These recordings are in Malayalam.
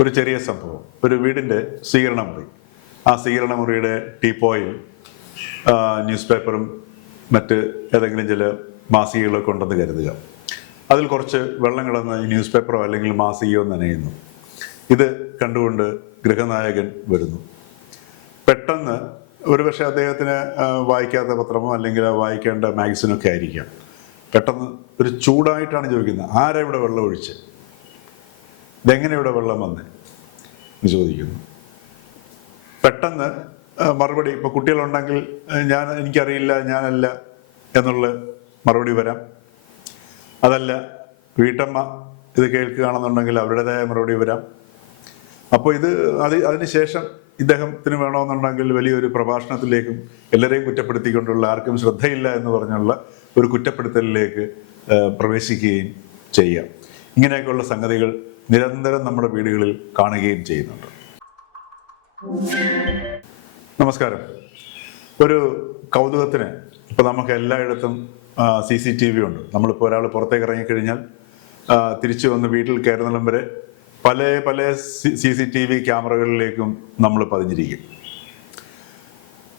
ഒരു ചെറിയ സംഭവം. ഒരു വീടിൻ്റെ സ്വീകരണ മുറി. ആ സ്വീകരണ മുറിയുടെ ടീപ്പോയിൽ ന്യൂസ് പേപ്പറും മറ്റ് ഏതെങ്കിലും ചില മാസികകളൊക്കെ ഉണ്ടെന്ന് കരുതുക. അതിൽ കുറച്ച് വെള്ളം കിടന്ന് ന്യൂസ് പേപ്പറോ അല്ലെങ്കിൽ മാസികയോ നനയുന്നു. ഇത് കണ്ടുകൊണ്ട് ഗൃഹനായകൻ വരുന്നു. പെട്ടെന്ന് ഒരുപക്ഷെ അദ്ദേഹത്തിന് വായിക്കാത്ത പത്രമോ അല്ലെങ്കിൽ വായിക്കേണ്ട മാഗസിനൊക്കെ ആയിരിക്കാം. പെട്ടെന്ന് ഒരു ചൂടായിട്ടാണ് ചോദിക്കുന്നത്, ആരാ ഇവിടെ വെള്ളം ഒഴിച്ച്, ഇതെങ്ങനെ ഇവിടെ വെള്ളം വന്നേ എന്ന് ചോദിക്കുന്നു. പെട്ടെന്ന് മറുപടി, ഇപ്പോൾ കുട്ടികളുണ്ടെങ്കിൽ എനിക്കറിയില്ല, ഞാനല്ല എന്നുള്ള മറുപടി വരാം. അതല്ല, വീട്ടമ്മ ഇത് കേൾക്കുകയാണെന്നുണ്ടെങ്കിൽ അവരുടേതായ മറുപടി വരാം. അപ്പോൾ അതിനുശേഷം ഇദ്ദേഹത്തിന് വേണമെന്നുണ്ടെങ്കിൽ വലിയൊരു പ്രഭാഷണത്തിലേക്കും എല്ലാവരെയും കുറ്റപ്പെടുത്തിക്കൊണ്ടുള്ള, ആർക്കും ശ്രദ്ധയില്ല എന്ന് പറഞ്ഞുള്ള ഒരു കുറ്റപ്പെടുത്തലിലേക്ക് പ്രവേശിക്കുകയും ചെയ്യാം. ഇങ്ങനെയൊക്കെയുള്ള സംഗതികൾ നിരന്തരം നമ്മുടെ വീടുകളിൽ കാണുകയും ചെയ്യുന്നുണ്ട്. നമസ്കാരം. ഒരു കൗതുകത്തിന് ഇപ്പോൾ നമുക്ക് എല്ലായിടത്തും CCTV ഉണ്ട്. നമ്മളിപ്പോൾ ഒരാൾ പുറത്തേക്ക് ഇറങ്ങിക്കഴിഞ്ഞാൽ തിരിച്ചു വന്ന് വീട്ടിൽ കയറുന്നിടം വരെ പല CCTV ക്യാമറകളിലേക്കും നമ്മൾ പതിഞ്ഞിരിക്കും.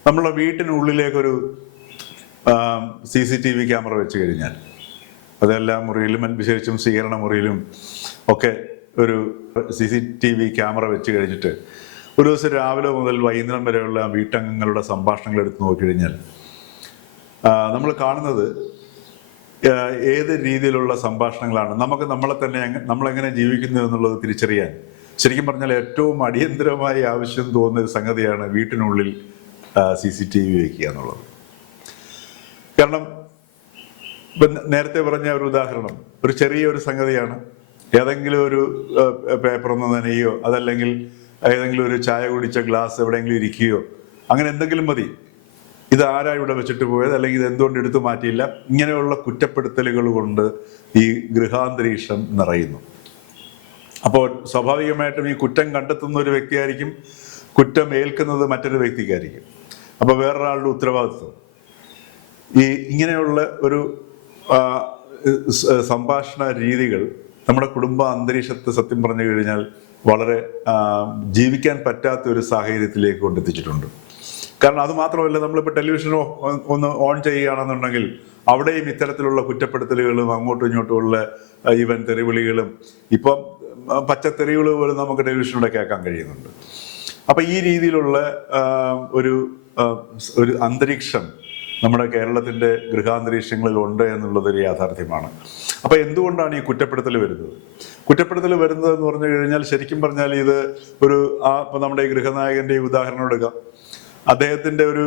നമ്മളെ വീട്ടിനുള്ളിലേക്കൊരു CCTV ക്യാമറ വെച്ച് കഴിഞ്ഞാൽ അതെല്ലാ മുറിയിലും, വിശേഷിച്ചും സ്വീകരണ മുറിയിലും ഒക്കെ ഒരു CCTV ക്യാമറ വെച്ച് കഴിഞ്ഞിട്ട് ഒരു ദിവസം രാവിലെ മുതൽ വൈകുന്നേരം വരെയുള്ള വീട്ടംഗങ്ങളുടെ സംഭാഷണങ്ങൾ എടുത്ത് നോക്കിക്കഴിഞ്ഞാൽ നമ്മൾ കാണുന്നത് ഏത് രീതിയിലുള്ള സംഭാഷണങ്ങളാണ്. നമുക്ക് നമ്മളെങ്ങനെ ജീവിക്കുന്നു എന്നുള്ളത് തിരിച്ചറിയാൻ ശരിക്കും പറഞ്ഞാൽ ഏറ്റവും അടിയന്തരമായി ആവശ്യം തോന്നുന്ന ഒരു സംഗതിയാണ് വീട്ടിനുള്ളിൽ CCTV വയ്ക്കുക എന്നുള്ളത്. കാരണം നേരത്തെ പറഞ്ഞ ഒരു ഉദാഹരണം ഒരു ചെറിയൊരു സംഗതിയാണ്. ഏതെങ്കിലും ഒരു പേപ്പറൊന്ന് നനയോ അതല്ലെങ്കിൽ ഏതെങ്കിലും ഒരു ചായ കുടിച്ച ഗ്ലാസ് എവിടെയെങ്കിലും ഇരിക്കുകയോ അങ്ങനെ എന്തെങ്കിലും മതി. ഇതാരാ ഇവിടെ വെച്ചിട്ട് പോയത്, അല്ലെങ്കിൽ ഇത് എന്തുകൊണ്ട് എടുത്തു മാറ്റിയില്ല, ഇങ്ങനെയുള്ള കുറ്റപ്പെടുത്തലുകൾ കൊണ്ട് ഈ ഗൃഹാന്തരീക്ഷം നിറയുന്നു. അപ്പോൾ സ്വാഭാവികമായിട്ടും ഈ കുറ്റം കണ്ടെത്തുന്ന ഒരു വ്യക്തിയായിരിക്കും, കുറ്റം ഏൽക്കുന്നത് മറ്റൊരു വ്യക്തിക്കായിരിക്കും. അപ്പോൾ വേറൊരാളുടെ ഉത്തരവാദിത്വം. ഇങ്ങനെയുള്ള ഒരു സംഭാഷണ രീതികൾ നമ്മുടെ കുടുംബ അന്തരീക്ഷത്തെ സത്യം പറഞ്ഞു കഴിഞ്ഞാൽ വളരെ ജീവിക്കാൻ പറ്റാത്ത ഒരു സാഹചര്യത്തിലേക്ക് കൊണ്ടെത്തിച്ചിട്ടുണ്ട്. കാരണം അത് മാത്രമല്ല, നമ്മളിപ്പോൾ ടെലിവിഷൻ ഒന്ന് ഓൺ ചെയ്യുകയാണെന്നുണ്ടെങ്കിൽ അവിടെയും ഇത്തരത്തിലുള്ള കുറ്റപ്പെടുത്തലുകളും അങ്ങോട്ടും ഇങ്ങോട്ടുമുള്ള ഈവൻ തെറിവിളികളും, ഇപ്പം പച്ചത്തെറികൾ പോലും നമുക്ക് ടെലിവിഷനിലൂടെ കേൾക്കാൻ കഴിയുന്നുണ്ട്. അപ്പം ഈ രീതിയിലുള്ള ഒരു അന്തരീക്ഷം നമ്മുടെ കേരളത്തിൻ്റെ ഗൃഹാന്തരീക്ഷങ്ങളിൽ ഉണ്ട് എന്നുള്ളത് ഒരു യാഥാർത്ഥ്യമാണ്. അപ്പം എന്തുകൊണ്ടാണ് ഈ കുറ്റപ്പെടുത്തൽ വരുന്നത്? കുറ്റപ്പെടുത്തൽ വരുന്നത് എന്ന് പറഞ്ഞു കഴിഞ്ഞാൽ ശരിക്കും പറഞ്ഞാൽ ഇത് ഇപ്പം നമ്മുടെ ഈ ഗൃഹനായകൻ്റെ ഈ ഉദാഹരണം എടുക്കാം. അദ്ദേഹത്തിൻ്റെ ഒരു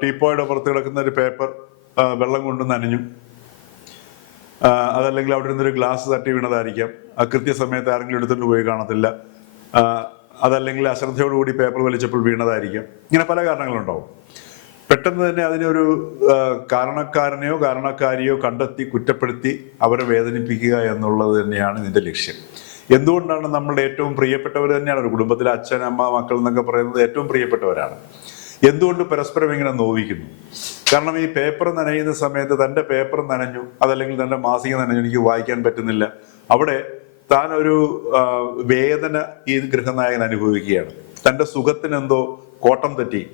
ടീപ്പോയുടെ പുറത്ത് കിടക്കുന്ന ഒരു പേപ്പർ വെള്ളം കൊണ്ട് നനഞ്ഞു. അതല്ലെങ്കിൽ അവിടെ ഇരുന്നൊരു ഗ്ലാസ് തട്ടി വീണതായിരിക്കാം. കൃത്യസമയത്ത് ആരെങ്കിലും എടുത്തിട്ട് പോയി കാണത്തില്ല. അതല്ലെങ്കിൽ അശ്രദ്ധയോടുകൂടി പേപ്പർ വലിച്ചപ്പോൾ വീണതായിരിക്കാം. ഇങ്ങനെ പല കാരണങ്ങളുണ്ടാവും. പെട്ടെന്ന് തന്നെ അതിനൊരു കാരണക്കാരനെയോ കാരണക്കാരിയോ കണ്ടെത്തി കുറ്റപ്പെടുത്തി അവരെ വേദനിപ്പിക്കുക എന്നുള്ളത് തന്നെയാണ് ഇതിൻ്റെ ലക്ഷ്യം. എന്തുകൊണ്ടാണ് നമ്മളുടെ ഏറ്റവും പ്രിയപ്പെട്ടവർ തന്നെയാണ് ഒരു കുടുംബത്തിലെ അച്ഛൻ, അമ്മ, മക്കൾ എന്നൊക്കെ പറയുന്നത് ഏറ്റവും പ്രിയപ്പെട്ടവരാണ്. എന്തുകൊണ്ട് പരസ്പരം ഇങ്ങനെ നോവിക്കുന്നു? കാരണം ഈ പേപ്പർ നനയുന്ന സമയത്ത് തൻ്റെ പേപ്പർ നനഞ്ഞു, അതല്ലെങ്കിൽ തൻ്റെ മാസിക നനഞ്ഞു, എനിക്ക് വായിക്കാൻ പറ്റുന്നില്ല. അവിടെ താൻ ഒരു വേദന ഈ ഗൃഹനായകൻ അനുഭവിക്കുകയാണ്. തൻ്റെ സുഖത്തിനെന്തോ കോട്ടം തട്ടി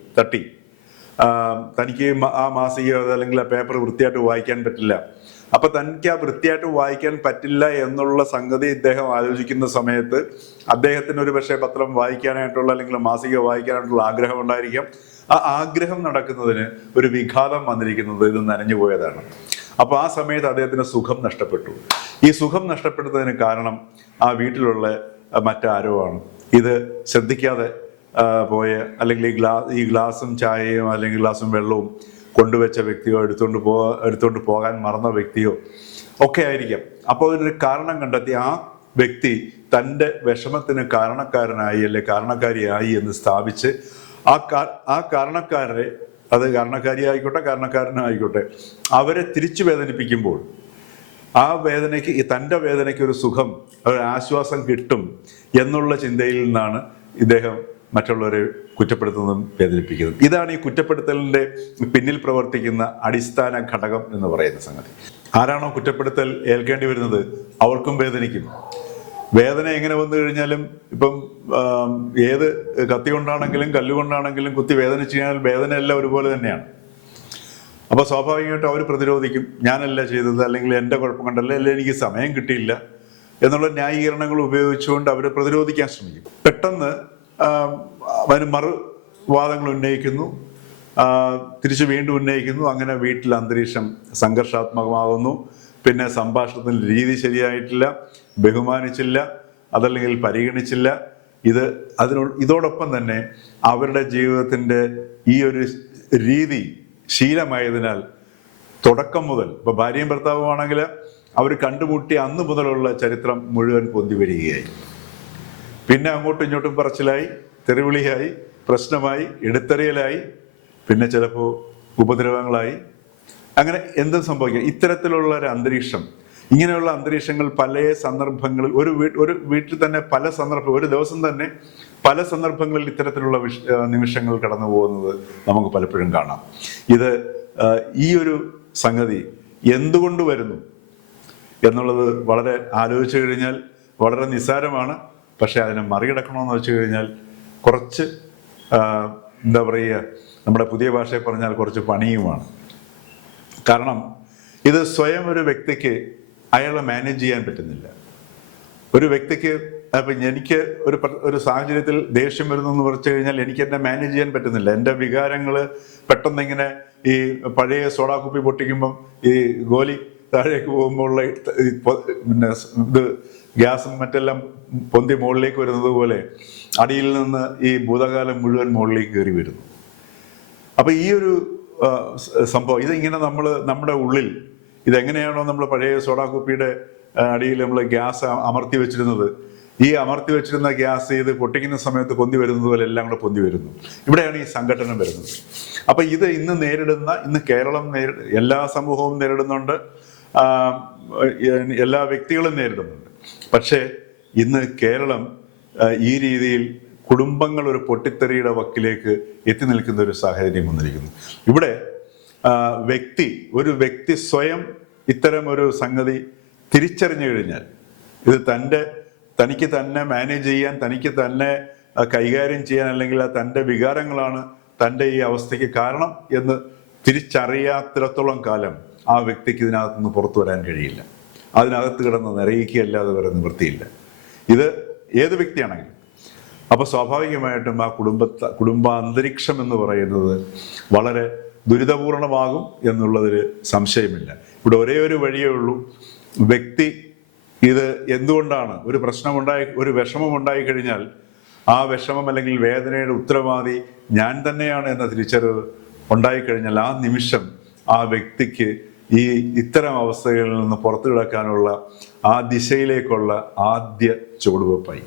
തനിക്ക് ആ മാസിക അതല്ലെങ്കിൽ ആ പേപ്പർ വൃത്തിയായിട്ട് വായിക്കാൻ പറ്റില്ല. അപ്പൊ തനിക്ക് ആ വൃത്തിയായിട്ട് വായിക്കാൻ പറ്റില്ല എന്നുള്ള സംഗതി ഇദ്ദേഹം ആലോചിക്കുന്ന സമയത്ത് അദ്ദേഹത്തിന് ഒരു പക്ഷേ പത്രം വായിക്കാനായിട്ടുള്ള അല്ലെങ്കിൽ മാസിക വായിക്കാനായിട്ടുള്ള ആഗ്രഹം ഉണ്ടായിരിക്കാം. ആ ആഗ്രഹം നടക്കുന്നതിന് ഒരു വിഘാതം വന്നിരിക്കുന്നത് ഇത് നനഞ്ഞു പോയതാണ്. അപ്പൊ ആ സമയത്ത് അദ്ദേഹത്തിന് സുഖം നഷ്ടപ്പെട്ടു. ഈ സുഖം നഷ്ടപ്പെടുന്നതിന് കാരണം ആ വീട്ടിലുള്ള മറ്റാരോ ആണ്. ഇത് ശ്രദ്ധിക്കാതെ പോയ അല്ലെങ്കിൽ ഈ ഗ്ലാസും ചായയും അല്ലെങ്കിൽ ഗ്ലാസും വെള്ളവും കൊണ്ടുവച്ച വ്യക്തിയോ എടുത്തുകൊണ്ട് പോകാൻ മറന്ന വ്യക്തിയോ ഒക്കെ ആയിരിക്കാം. അപ്പോൾ അതിനൊരു കാരണം കണ്ടെത്തി ആ വ്യക്തി തൻ്റെ വിഷമത്തിന് കാരണക്കാരനായി അല്ലെ കാരണക്കാരിയായി എന്ന് സ്ഥാപിച്ച് ആ കാരണക്കാരെ, അത് കാരണക്കാരിയായിക്കോട്ടെ കാരണക്കാരനായിക്കോട്ടെ, അവരെ തിരിച്ചു വേദനിപ്പിക്കുമ്പോൾ ആ വേദനയ്ക്ക് തൻ്റെ വേദനയ്ക്ക് ഒരു സുഖം, ഒരു ആശ്വാസം കിട്ടും എന്നുള്ള ചിന്തയിൽ നിന്നാണ് ഇദ്ദേഹം മറ്റുള്ളവരെ കുറ്റപ്പെടുത്തുന്നതും വേദനിപ്പിക്കുന്നതും. ഇതാണ് ഈ കുറ്റപ്പെടുത്തലിൻ്റെ പിന്നിൽ പ്രവർത്തിക്കുന്ന അടിസ്ഥാന ഘടകം എന്ന് പറയുന്ന സംഗതി. ആരാണോ കുറ്റപ്പെടുത്തൽ ഏൽക്കേണ്ടി വരുന്നത് അവർക്കും വേദനിക്കും. വേദന എങ്ങനെ വന്നു കഴിഞ്ഞാലും ഇപ്പം ഏത് കത്തി കൊണ്ടാണെങ്കിലും കല്ലുകൊണ്ടാണെങ്കിലും കുത്തി വേദനിച്ച് കഴിഞ്ഞാൽ വേദന എല്ലാം ഒരുപോലെ തന്നെയാണ്. അപ്പോൾ സ്വാഭാവികമായിട്ടും അവർ പ്രതിരോധിക്കും, ഞാനല്ല ചെയ്തത്, അല്ലെങ്കിൽ എൻ്റെ കുഴപ്പം കൊണ്ടല്ല, അല്ലെങ്കിൽ എനിക്ക് സമയം കിട്ടിയില്ല എന്നുള്ള ന്യായീകരണങ്ങൾ ഉപയോഗിച്ചുകൊണ്ട് അവർ പ്രതിരോധിക്കാൻ ശ്രമിക്കും. പെട്ടെന്ന് അതിന് മറുവാദങ്ങൾ ഉന്നയിക്കുന്നു, തിരിച്ച് വീണ്ടും ഉന്നയിക്കുന്നു. അങ്ങനെ വീട്ടിൽ അന്തരീക്ഷം സംഘർഷാത്മകമാകുന്നു. പിന്നെ സംഭാഷണത്തിൻ്റെ രീതി ശരിയായിട്ടില്ല, ബഹുമാനിച്ചില്ല, അതല്ലെങ്കിൽ പരിഗണിച്ചില്ല. ഇതോടൊപ്പം തന്നെ അവരുടെ ജീവിതത്തിൻ്റെ ഈ ഒരു രീതി ശീലമായതിനാൽ തുടക്കം മുതൽ, ഇപ്പോൾ ഭാര്യയും ഭർത്താവുമാണെങ്കിൽ അവർ കണ്ടുമുട്ടിയ അന്ന് മുതലുള്ള ചരിത്രം മുഴുവൻ പൊന്തി വരികയായി. പിന്നെ അങ്ങോട്ടും ഇങ്ങോട്ടും പറച്ചിലായി, തെറിവിളിയായി, പ്രശ്നമായി, എടുത്തെറിയലായി, പിന്നെ ചിലപ്പോൾ ഉപദ്രവങ്ങളായി. അങ്ങനെ എന്തും സംഭവിക്കാം. ഇത്തരത്തിലുള്ള ഒരു അന്തരീക്ഷം, ഇങ്ങനെയുള്ള അന്തരീക്ഷങ്ങൾ പല സന്ദർഭങ്ങളിൽ ഒരു വീട്ടിൽ തന്നെ പല സന്ദർഭം, ഒരു ദിവസം തന്നെ പല സന്ദർഭങ്ങളിൽ ഇത്തരത്തിലുള്ള നിമിഷങ്ങൾ കടന്നു പോകുന്നത് നമുക്ക് പലപ്പോഴും കാണാം. ഈ ഒരു സംഗതി എന്തുകൊണ്ട് വരുന്നു എന്നുള്ളത് വളരെ ആലോചിച്ചു കഴിഞ്ഞാൽ വളരെ നിസ്സാരമാണ്. പക്ഷെ അതിനെ മറികടക്കണമെന്ന് വെച്ച് കഴിഞ്ഞാൽ കുറച്ച് എന്താ പറയുക, നമ്മുടെ പുതിയ ഭാഷയിൽ പറഞ്ഞാൽ കുറച്ച് പണിയുമാണ്. കാരണം ഇത് സ്വയം ഒരു വ്യക്തിക്ക് അയാളെ മാനേജ് ചെയ്യാൻ പറ്റുന്നില്ല. ഒരു വ്യക്തിക്ക് അപ്പം എനിക്ക് ഒരു സാഹചര്യത്തിൽ ദേഷ്യം വരുന്നു എന്ന് പറഞ്ഞു കഴിഞ്ഞാൽ എനിക്ക് എന്നെ മാനേജ് ചെയ്യാൻ പറ്റുന്നില്ല. എൻ്റെ വികാരങ്ങൾ പെട്ടെന്ന് ഇങ്ങനെ ഈ പഴയ സോഡാ കുപ്പി പൊട്ടിക്കുമ്പം ഈ ഗോലി താഴേക്ക് പോകുമ്പോഴുള്ള പിന്നെ ഇത് ഗ്യാസും മറ്റെല്ലാം പൊന്തി മുകളിലേക്ക് വരുന്നത് പോലെ അടിയിൽ നിന്ന് ഈ ഭൂതകാലം മുഴുവൻ മുകളിലേക്ക് കയറി വരുന്നു. അപ്പം ഈ ഒരു സംഭവം ഇതിങ്ങനെ നമ്മുടെ ഉള്ളിൽ ഇതെങ്ങനെയാണോ നമ്മൾ പഴയ സോഡാ കുപ്പിയുടെ അടിയിൽ നമ്മൾ ഗ്യാസ് അമർത്തി വെച്ചിരുന്നത്, ഈ അമർത്തി വെച്ചിരുന്ന ഗ്യാസ് ഇത് പൊട്ടിക്കുന്ന സമയത്ത് പൊന്തി വരുന്നത് പോലെ എല്ലാം കൂടെ പൊന്തി വരുന്നു. ഇവിടെയാണ് ഈ സംഘടന വരുന്നത്. അപ്പം ഇത് ഇന്ന് കേരളം എല്ലാ സമൂഹവും നേരിടുന്നുണ്ട്, എല്ലാ വ്യക്തികളും നേരിടുന്നുണ്ട്. പക്ഷേ ഇന്ന് കേരളം ഈ രീതിയിൽ കുടുംബങ്ങൾ ഒരു പൊട്ടിത്തെറിയുടെ വക്കിലേക്ക് എത്തി നിൽക്കുന്ന ഒരു സാഹചര്യം വന്നിരിക്കുന്നു. ഇവിടെ ഒരു വ്യക്തി സ്വയം ഇത്തരം ഒരു സംഗതി തിരിച്ചറിഞ്ഞു കഴിഞ്ഞാൽ ഇത് തനിക്ക് തന്നെ മാനേജ് ചെയ്യാൻ, തനിക്ക് തന്നെ കൈകാര്യം ചെയ്യാൻ, അല്ലെങ്കിൽ തൻ്റെ വികാരങ്ങളാണ് തൻ്റെ ഈ അവസ്ഥയ്ക്ക് കാരണം എന്ന് തിരിച്ചറിയാത്തിടത്തോളം കാലം ആ വ്യക്തിക്ക് ഇതിനകത്ത് നിന്ന് പുറത്തു വരാൻ കഴിയില്ല. അതിനകത്ത് കിടന്ന് നിറയിക്കുകയല്ലാതെ വേറെ നിവൃത്തിയില്ല. ഇത് ഏത് വ്യക്തിയാണെങ്കിലും. അപ്പോൾ സ്വാഭാവികമായിട്ടും ആ കുടുംബാന്തരീക്ഷം എന്ന് പറയുന്നത് വളരെ ദുരിതപൂർണമാകും എന്നുള്ളതിൽ സംശയമില്ല. ഇവിടെ ഒരേ ഒരു വഴിയേ ഉള്ളൂ. വ്യക്തി ഇത് എന്തുകൊണ്ടാണ് ഒരു വിഷമം ഉണ്ടായി കഴിഞ്ഞാൽ ആ വിഷമം അല്ലെങ്കിൽ വേദനയുടെ ഉത്തരവാദി ഞാൻ തന്നെയാണ് എന്ന തിരിച്ചറിവ് ഉണ്ടായിക്കഴിഞ്ഞാൽ ആ നിമിഷം ആ വ്യക്തിക്ക് ഇത്തരം അവസ്ഥകളിൽ നിന്ന് പുറത്തു കിടക്കാനുള്ള ആ ദിശയിലേക്കുള്ള ആദ്യ ചുവടുവെപ്പായി.